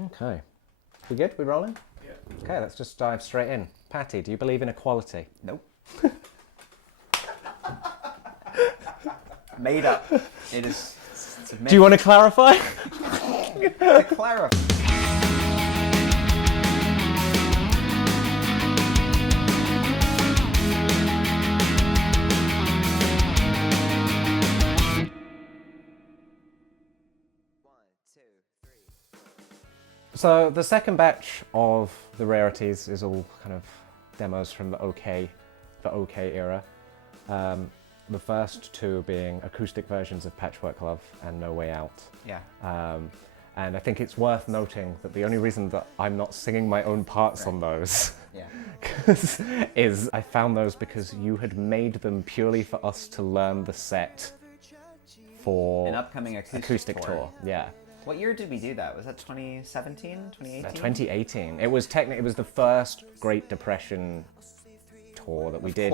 Okay. We good? We rolling? Yeah. Okay, let's just dive straight in. Patty, do you believe in equality? Nope. Made up. It is. Do you want to clarify? To clarify. So the second batch of the Rarities is all kind of demos from the OK era. The first two being acoustic versions of Patchwork Love and No Way Out. Yeah. And I think it's worth noting that the only reason that I'm not singing my own parts on those Yeah. is I found those because you had made them purely for us to learn the set for An upcoming acoustic tour. Yeah. What year did we do that? Was that 2017, 2018? 2018. It was the first Great Depression tour that we did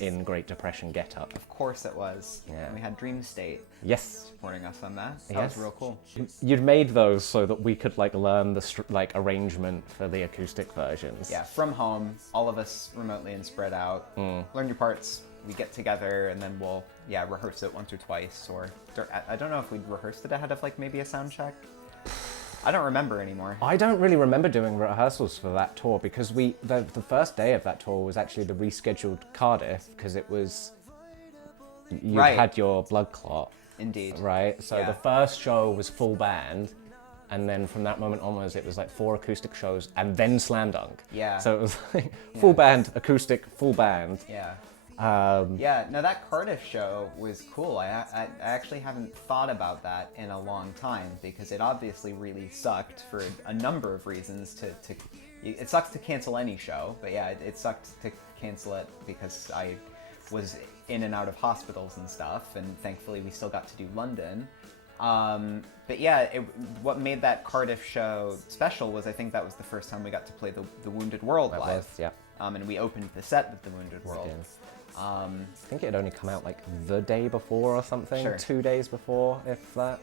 in Great Depression getup. Of course it was. Yeah. And we had Dream State Yes. supporting us on that. That Yes. was real cool. You'd made those so that we could learn the arrangement for the acoustic versions. Yeah, from home, all of us remotely and spread out. Learn your parts. We get together and then we'll rehearse it once or twice. Or I don't know if we'd rehearsed it ahead of maybe a sound check. I don't remember anymore. I don't really remember doing rehearsals for that tour because the first day of that tour was actually the rescheduled Cardiff because it was you had your blood clot. Indeed. Right. So the first show was full band. And then from that moment onwards, it was 4 acoustic shows and then slam dunk. Yeah. So it was full band, acoustic, full band. Yeah. Yeah, no, that Cardiff show was cool. I actually haven't thought about that in a long time because it obviously really sucked for a number of reasons. It sucks to cancel any show, but yeah, it sucked to cancel it because I was in and out of hospitals and stuff, and thankfully we still got to do London. But yeah, what made that Cardiff show special was I think that was the first time we got to play the Wounded World live. Yeah. And we opened the set with the Wounded World. I think it had only come out the day before or something, Sure. 2 days before, if that.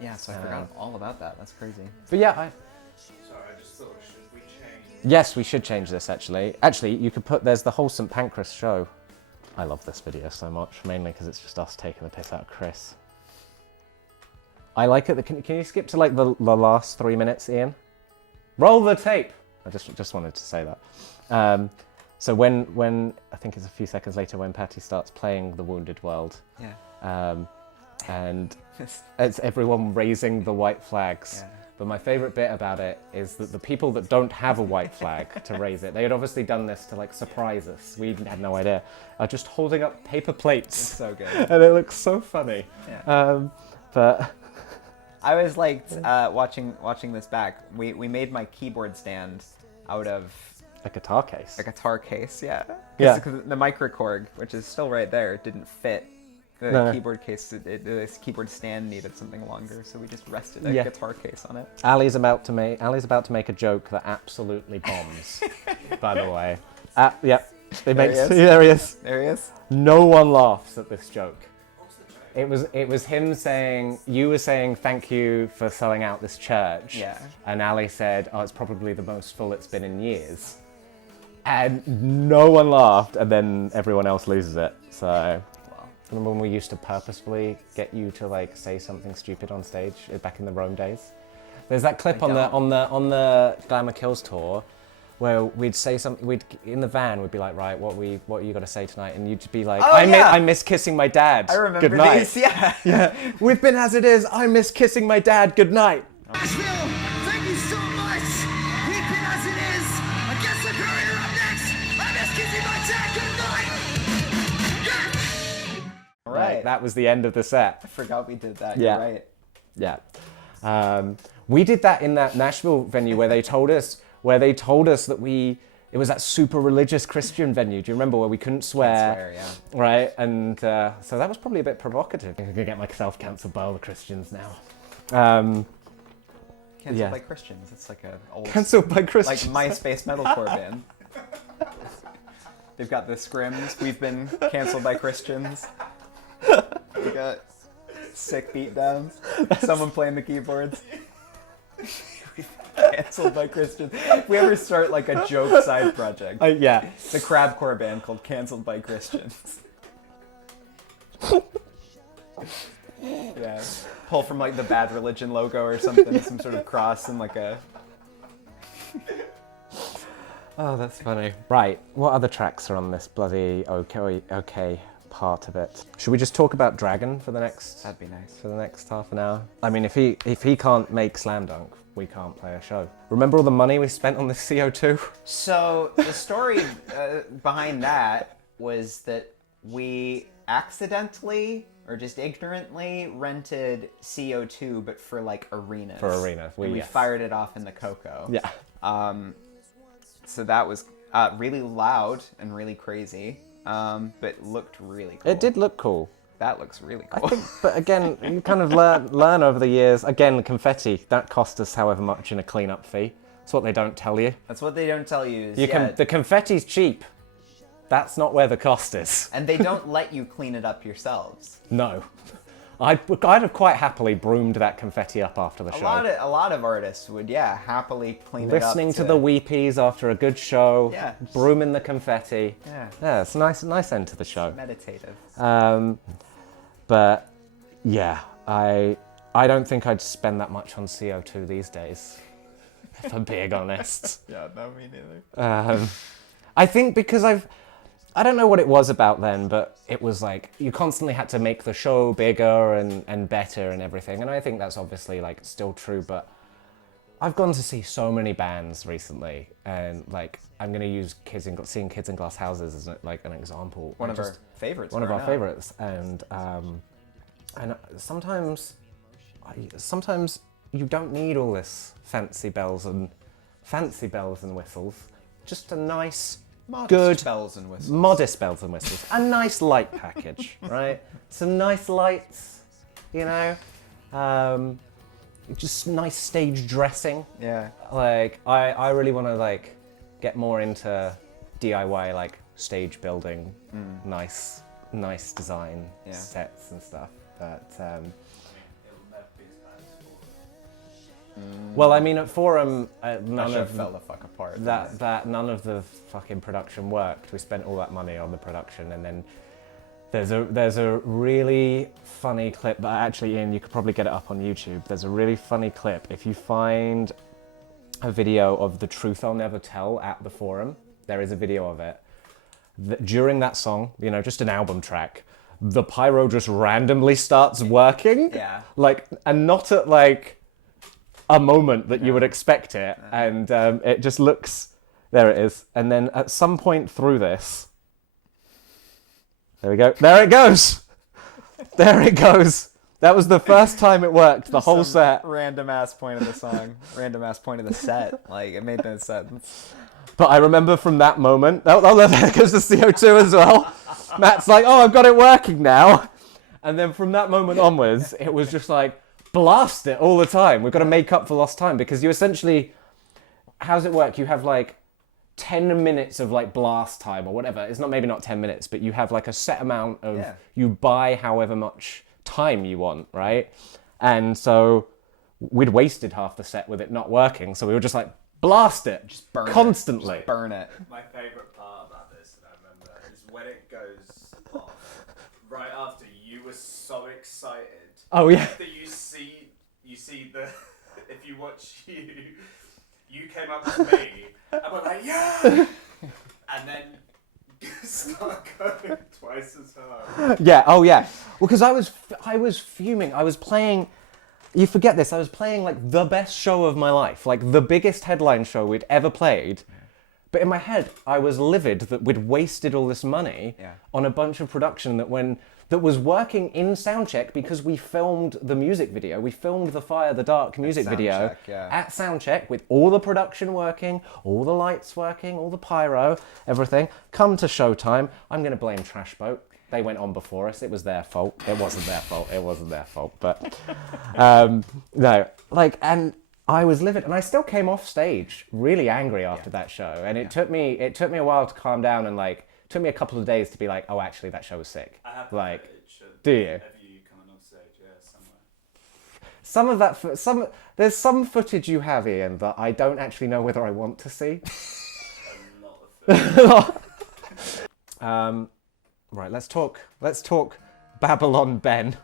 Yeah, so I forgot all about that. That's crazy. But yeah, Sorry, I just thought, should we change? yes, we should change this actually. Actually, you could there's the whole St. Pancras show. I love this video so much, mainly because it's just us taking the piss out of Chris. I like it. Can you skip to the last 3 minutes, Ian? Roll the tape. I just wanted to say that. So when I think it's a few seconds later when Patty starts playing The Wounded World, and it's everyone raising the white flags. Yeah. But my favourite bit about it is that the people that don't have a white flag to raise it, they had obviously done this to surprise us. We had no idea. Are just holding up paper plates. It's so good. And it looks so funny. Yeah. But I was watching this back. We made my keyboard stand out of a guitar case. a guitar case, yeah. Yeah. Because the microcorg, which is still right there, didn't fit the No. keyboard case. The keyboard stand needed something longer, so we just rested a Yeah. guitar case on it. Ali's about to make a joke that absolutely bombs. By the way, yep. There he is. There he is. There he is. No one laughs at this joke. It was him saying, you were saying thank you for selling out this church. Yeah. And Ali said, oh, it's probably the most full it's been in years. And no one laughed, and then everyone else loses it. So, remember when we used to purposefully get you to say something stupid on stage back in the Rome days? There's that clip on the Glamour Kills tour where we'd say something. In the van, we'd be like, right, what you got to say tonight? And you'd be like, I miss kissing my dad. I remember Good night. these, yeah. Yeah. We've been as it is. I miss kissing my dad. Good night. Nashville, thank you so much. We've been as it is. I guess the courier up next. I miss kissing my dad. Good night. Yeah. All right. That was the end of the set. I forgot we did that. Yeah. You're right. Yeah. We did that in that Nashville venue where they told us that it was that super religious Christian venue. Do you remember where we couldn't swear? Swear, yeah. Right, and so that was probably a bit provocative. I'm gonna get myself cancelled by all the Christians now. Cancelled by Christians. It's like a old Cancelled by Christians. MySpace metalcore band. They've got the scrims. We've been canceled by Christians. We got sick beatdowns. Someone playing the keyboards. Cancelled by Christians. If we ever start like a joke side project, Yeah. the crabcore band called Cancelled by Christians. Yeah. Pull from like the Bad Religion logo or something, some sort of cross and like a... Oh, that's funny. Right, what other tracks are on this bloody okay part of it? Should we just talk about Dragon for the next That'd be nice. half an hour? I mean, if he can't make Slam Dunk, we can't play a show. Remember all the money we spent on this CO2? So the story behind that was that we accidentally or just ignorantly rented CO2, but for like arenas. For arenas, and we yes. fired it off in the KOKO. Yeah. So that was really loud and really crazy, but looked really cool. It did look cool. That looks really I cool. think, but again, you kind of learn over the years. Again, the confetti, that cost us however much in a cleanup fee. That's what they don't tell you. That's what they don't tell you. Is, The confetti's cheap. That's not where the cost is. and they don't let you clean it up yourselves. No. I'd have quite happily broomed that confetti up after the show. A lot of artists would, happily clean it up. Listening to the weepies after a good show, Yeah. brooming the confetti. Yeah. It's a nice end to the show. Meditative. But yeah, I don't think I'd spend that much on CO2 these days, if I'm being honest. Yeah, no, me neither. I think because I don't know what it was about then, but it was like you constantly had to make the show bigger and better and everything. And I think that's obviously like still true, but I've gone to see so many bands recently, and like I'm gonna use seeing Kids in Glass Houses as like an example. One of our favorites. One of our favorites, and sometimes you don't need all this fancy bells and whistles. Just a nice, Modest bells and whistles. modest bells and whistles. A nice light package, right? Some nice lights, you know. Just nice stage dressing. Yeah. Like I really want to like get more into DIY like stage building, nice design sets and stuff. But well, I mean at Forum none That of fell the fuck apart. that none of the fucking production worked. We spent all that money on the production, and then there's a really funny clip that actually, Ian, you could probably get it up on YouTube. There's a really funny clip. If you find a video of The Truth I'll Never Tell at the Forum, there is a video of it. During that song, you know, just an album track, the pyro just randomly starts working. Yeah. Like, and not at like a moment that you would expect it. And it just looks, there it is. And then at some point through this, there we go. There it goes. There it goes. That was the first time it worked, the whole set. Random ass point of the song. Random ass point of the set. Like, it made no sense. But I remember from that moment, there goes the CO2 as well. Matt's like, oh, I've got it working now. And then from that moment onwards, it was just like, blast it all the time. We've got to make up for lost time, because you essentially, how's it work? You have like 10 minutes of like blast time or whatever. It's not, maybe not 10 minutes, but you have like a set amount of, you buy however much time you want, right? And so we'd wasted half the set with it not working. So we were just like, blast it, Just burn constantly. It. Just burn it. My favourite part about this, that I remember, is when it goes off, right after you were so excited. Oh yeah. That you see the, if you watch you came up to me, and we're like, yeah! And then start going twice as hard. Yeah, oh yeah. Well, because I was fuming. I was playing, you forget this, I was playing like the best show of my life, like the biggest headline show we'd ever played. But in my head, I was livid that we'd wasted all this money on a bunch of production that was working in soundcheck, because we filmed the music video. We filmed the Fire the Dark music video at soundcheck with all the production working, all the lights working, all the pyro, everything. Come to showtime, I'm going to blame Trash Boat. They went on before us. It was their fault. It wasn't their fault. It wasn't their fault. But no, like, and I was livid, and I still came off stage really angry after that show. And it took me a while to calm down, and like, it took me a couple of days to be like, oh, actually, that show was sick. I have like, it should. do you? Whenever you coming on stage, somewhere. Some of that, There's some footage you have, Ian, that I don't actually know whether I want to see. Right, let's talk Babylon Ben,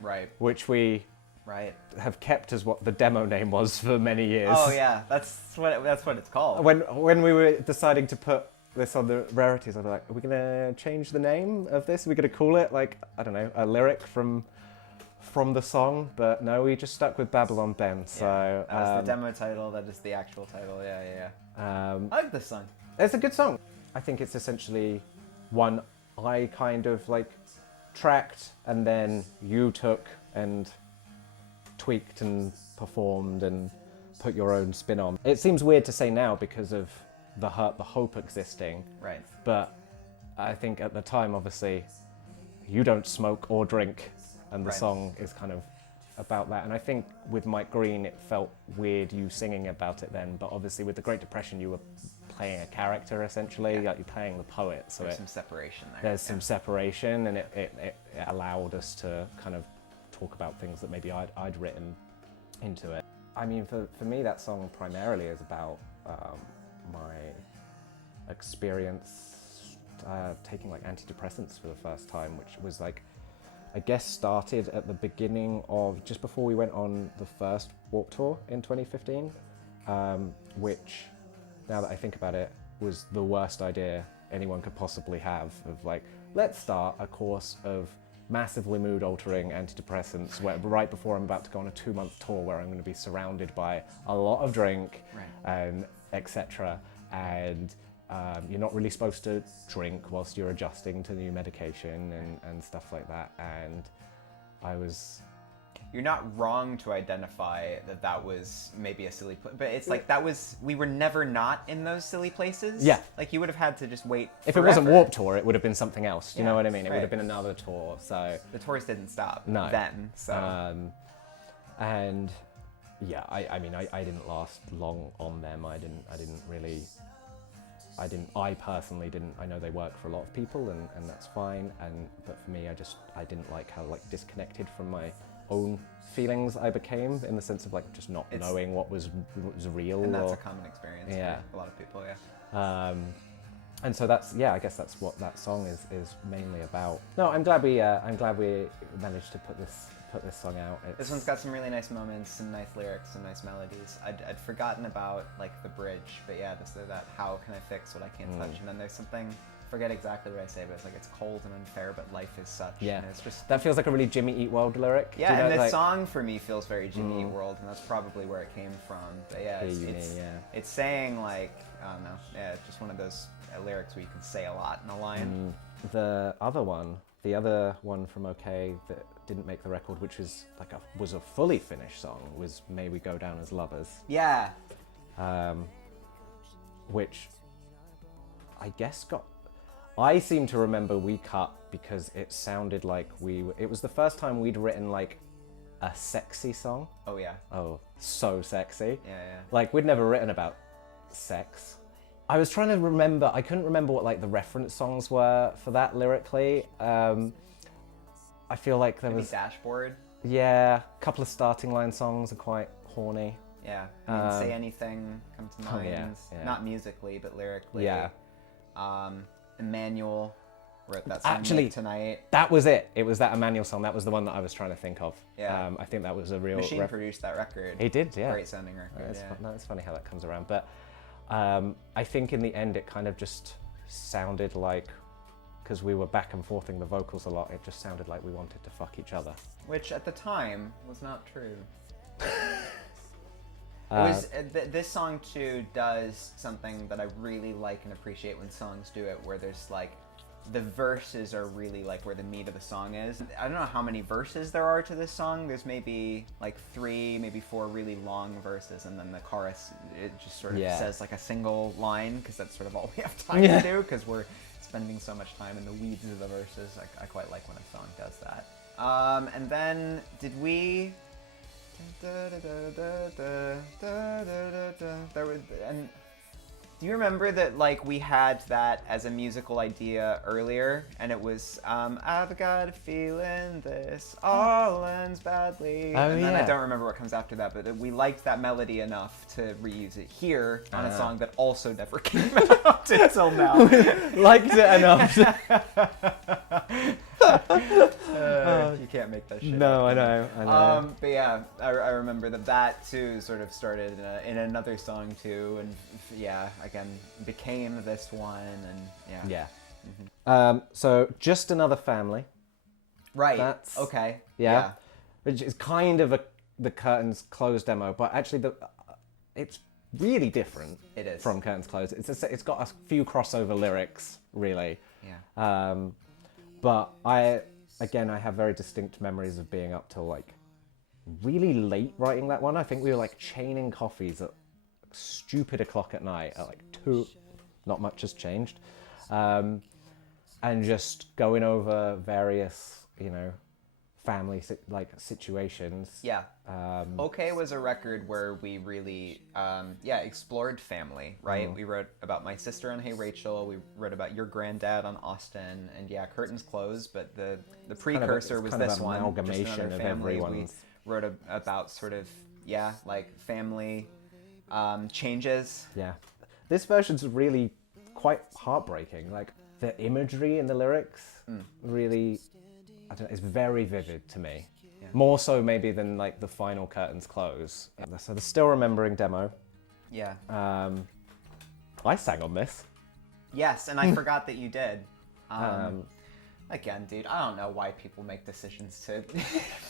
Right. which we Right. have kept as what the demo name was for many years. Oh yeah, that's what it's called. When we were deciding to put this on the Rarities, I was like, are we gonna change the name of this? Are we gonna call it like, I don't know, a lyric from the song? But no, we just stuck with Babylon Ben. So Yeah, that was the demo title. That is the actual title. Yeah. I like this song. It's a good song. I think it's essentially one I kind of like tracked and then you took and tweaked and performed and put your own spin on. It seems weird to say now because of the hope existing. Right. But I think at the time, obviously, you don't smoke or drink, and the Right. song is kind of about that. And I think with Mike Green, it felt weird you singing about it then, but obviously with the Great Depression, you were playing a character essentially, like you're playing the poet. So There's some separation there. there's some separation, and it allowed us to kind of talk about things that maybe I'd written into it. I mean, for me, that song primarily is about my experience taking like antidepressants for the first time, which was like, I guess started at the beginning of, just before we went on the first Warped Tour in 2015, which, now that I think about it, was the worst idea anyone could possibly have, of like, let's start a course of massively mood-altering antidepressants right before I'm about to go on a 2-month tour where I'm going to be surrounded by a lot of drink and etc. And you're not really supposed to drink whilst you're adjusting to new medication and stuff like that. And I was... You're not wrong to identify that was maybe a silly place, but it's like we were never not in those silly places. Yeah. Like you would have had to just wait If forever. it wasn't Warped Tour, it would have been something else. Do you know what I mean? It would right. have been another tour. So The tours didn't stop No. then, so... and yeah, I mean, I didn't last long on them. I personally didn't. I know they work for a lot of people, and that's fine. But for me, I didn't like how like disconnected from my own feelings I became, in the sense of like just not knowing what was real. And that's a common experience for a lot of people, yeah. And so that's, yeah, I guess that's what that song is mainly about. No, I'm glad we managed to put this song out. This one's got some really nice moments, some nice lyrics, some nice melodies. I'd forgotten about like the bridge, but yeah, that how can I fix what I can't touch? And then there's something, forget exactly what I say, but it's like, it's cold and unfair, but life is such. Yeah, and it's just that feels like a really Jimmy Eat World lyric. Yeah, Do you know, and this like, song for me feels very Jimmy Eat World, and that's probably where it came from. But yeah, it's saying like, I don't know, yeah, it's just one of those lyrics where you can say a lot in a line. The other one from OK that didn't make the record, which was like was a fully finished song, was May We Go Down as Lovers. Yeah. Which I guess I seem to remember we cut because it sounded like it was the first time we'd written like a sexy song. Oh yeah. Oh, so sexy. Yeah. Like we'd never written about sex. I was trying to remember, I couldn't remember what like the reference songs were for that lyrically. I feel like there Maybe was... Dashboard. Yeah, a couple of starting line songs are quite horny. Yeah, I mean, Say Anything come to mind. Yeah. Not musically, but lyrically. Yeah. Emmanuel wrote that song Actually, Make Tonight. That was it. It was that Emmanuel song. That was the one that I was trying to think of. Yeah. I think that was a real... Machine produced that record. He did, yeah. Great sounding record, It's funny how that comes around. But I think in the end it kind of just sounded like, because we were back and forthing the vocals a lot, it just sounded like we wanted to fuck each other. Which at the time was not true. This song too does something that I really like and appreciate when songs do it, where there's like, the verses are really like where the meat of the song is. I don't know how many verses there are to this song. There's maybe like 3, maybe 4 really long verses, and then the chorus, it just sort of says like a single line, because that's sort of all we have time to do, because we're spending so much time in the weeds of the verses. I quite like when a song does that. And then did we... There was, and Do you remember that, like, we had that as a musical idea earlier, and it was, I've got a feeling this all ends badly. Oh, and then I yeah. don't remember what comes after that, but we liked that melody enough to reuse it here on a song that also never came out until now. Liked it enough. You can't make that shit No, up. I know. But yeah, I remember that too sort of started in another song too, and yeah, again became this one, and yeah. Yeah. So just another family. Right. That's- okay. Yeah. Which is kind of the Curtains Closed demo, but actually it's really different. It is. From Curtains Closed. It's got a few crossover lyrics, really. Yeah. But I have very distinct memories of being up till like really late writing that one. I think we were like chaining coffees at stupid o'clock at night at like 2. Not much has changed. And just going over various, family situations. Yeah. Okay was a record where we really, explored family, right? Mm-hmm. We wrote about my sister on Hey Rachel. We wrote about your granddad on Austin, and yeah, Curtains Closed. But the precursor was kind of this an one, amalgamation Just Another of Family. We everyone's. wrote about sort of like family changes. Yeah. This version's really quite heartbreaking. Like the imagery in the lyrics really, I don't know, it's very vivid to me. Yeah. More so maybe than like the final Curtains Close. So the Still Remembering demo. Yeah. I sang on this. Yes, and I forgot that you did. Again, dude, I don't know why people make decisions to.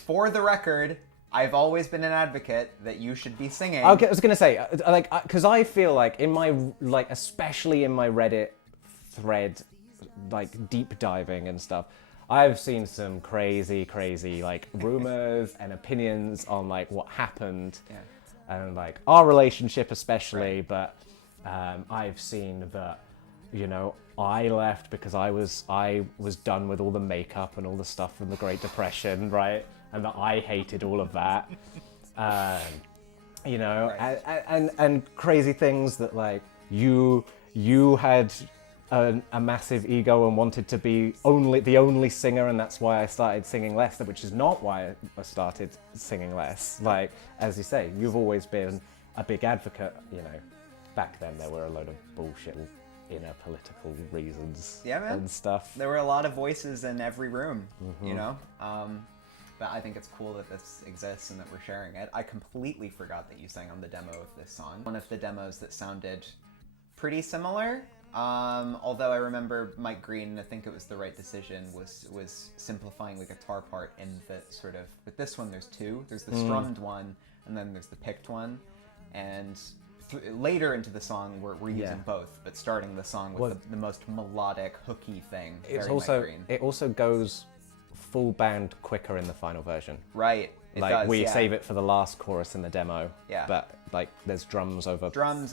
For the record, I've always been an advocate that you should be singing. Okay, I was gonna say, because I feel like in my, especially in my Reddit thread, like deep diving and stuff, I've seen some crazy, like rumours and opinions on like what happened, and like our relationship especially. Right. But I've seen that, I left because I was done with all the makeup and all the stuff from the Great Depression, right? And that I hated all of that. Right. and crazy things that like you had a massive ego and wanted to be the only singer, and that's why I started singing less, which is not why I started singing less. Like, as you say, you've always been a big advocate, Back then there were a load of bullshit inner political reasons and stuff. There were a lot of voices in every room, but I think it's cool that this exists and that we're sharing it. I completely forgot that you sang on the demo of this song. One of the demos that sounded pretty similar, although I remember Mike Green, I think it was the right decision, was simplifying the guitar part in that sort of, with this one there's two. There's the strummed one, and then there's the picked one, and later into the song we're using both, but starting the song with the most melodic, hooky thing. It's very also Mike Green. it also goes full band quicker in the final version. Right. It does, we save it for the last chorus in the demo. Yeah. But like there's drums and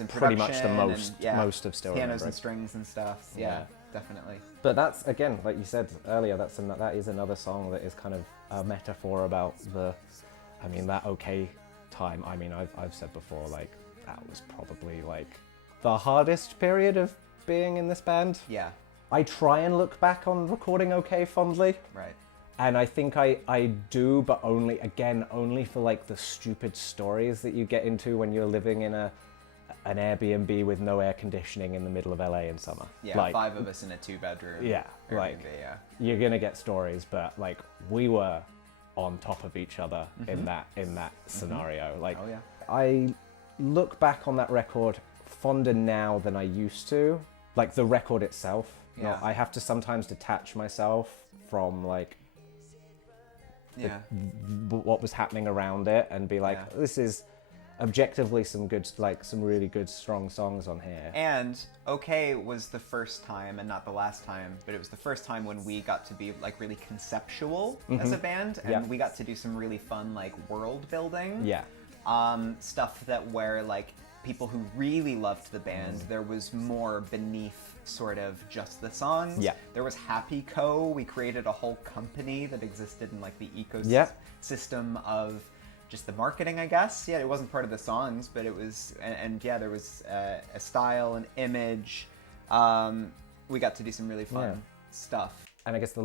pretty much the most of Still pianos Remembering. and strings and stuff. Yeah, definitely. But that's, again, like you said earlier, that is another song that is kind of a metaphor about that okay time. I've said before, like, that was probably like the hardest period of being in this band. Yeah. I try and look back on recording okay fondly. Right. And I think I do, but only for like the stupid stories that you get into when you're living in an Airbnb with no air conditioning in the middle of LA in summer. Yeah, like, 5 of us in a 2-bedroom. Yeah, Airbnb, like you're gonna get stories, but like we were on top of each other in that scenario. Like, oh yeah. I look back on that record fonder now than I used to. Like the record itself. Yeah. I have to sometimes detach myself from like what was happening around it and be like, this is objectively some really good strong songs on here. And Okay was the first time, and not the last time, but it was the first time when we got to be like really conceptual as a band, and we got to do some really fun like world building. Yeah. Stuff where like people who really loved the band, there was more beneath sort of just the songs. Yeah. There was Happy Co. We created a whole company that existed in like the ecosystem of just the marketing, I guess. Yeah, it wasn't part of the songs, but it was, and yeah, there was a style, an image. We got to do some really fun stuff. And I guess the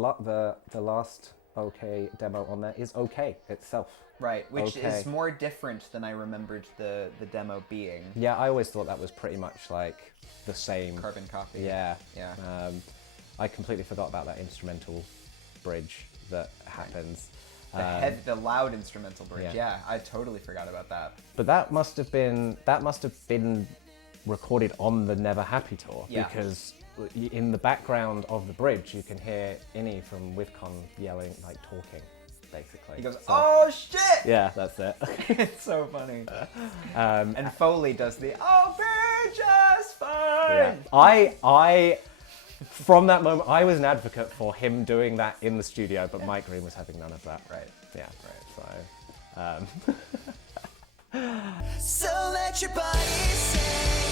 last OK demo on there is OK itself. Right, which OK. is more different than I remembered the demo being. Yeah, I always thought that was pretty much like the same. Carbon copy. Yeah. Yeah. I completely forgot about that instrumental bridge that happens. The loud instrumental bridge. Yeah. Yeah, I totally forgot about that. But that must have been recorded on the Never Happy tour, Yeah. because in the background of the bridge you can hear Innie from Withcon yelling, like talking, basically. He goes, So- "Oh shit!" Yeah, that's it. It's so funny. Um, And Foley does the "I'll be just yeah. fine." I from that moment I was an advocate for him doing that in the studio, but Mike Green was having none of that. Right. Yeah. Right. So. So let your body say